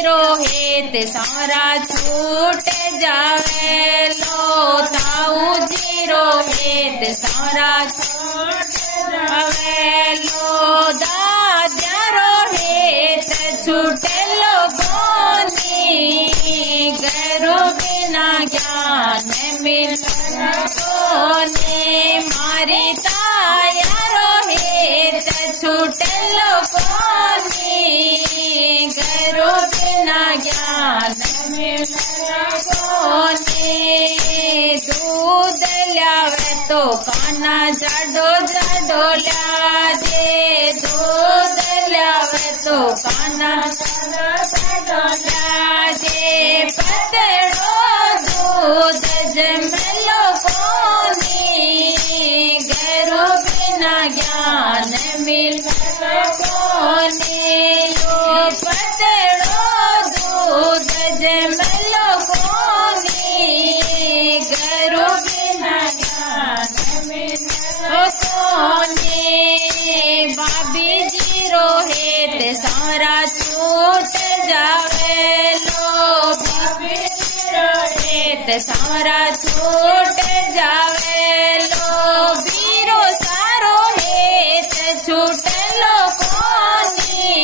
zero हेत सारा छूट जावे लो ताऊ जीरो हेत सारा छूट जावे लो दाद्यारो हेत छूटे लो कोनी गरु बिना ज्ञान मिल कोनी मारी तायारो हेत छूटे लो कोनी गरु बिना ज्ञान मिल कोनी दूध ल्यावे तो काना जाडो जाडो ल्याजे दूध ल्यावे तो काना जाडो जाडो ल्याजे पतड़ो दूध जमलो कोनी गरु बिना ज्ञान मिल कोनी लो पतड़ो दूध जमलो कोनी गरु बिना ज्ञान मिल कोनी बाबी जीरो हेत सारा छूट जावे लो बाबी जीरो हेत सारा छूट जावे लो वीरो सारो हेत छूट लो कोनी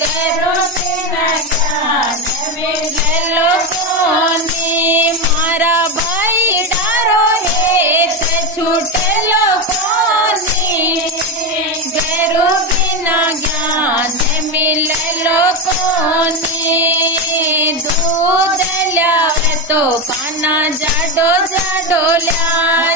गरु बिना ज्ञान मिल लो कोनी मारा भाई डारो हेत छूट लो कोनी गरु बिना ज्ञान मिल लो कोनी दूध ल्यावे तो काना जाडो जाडो ल्या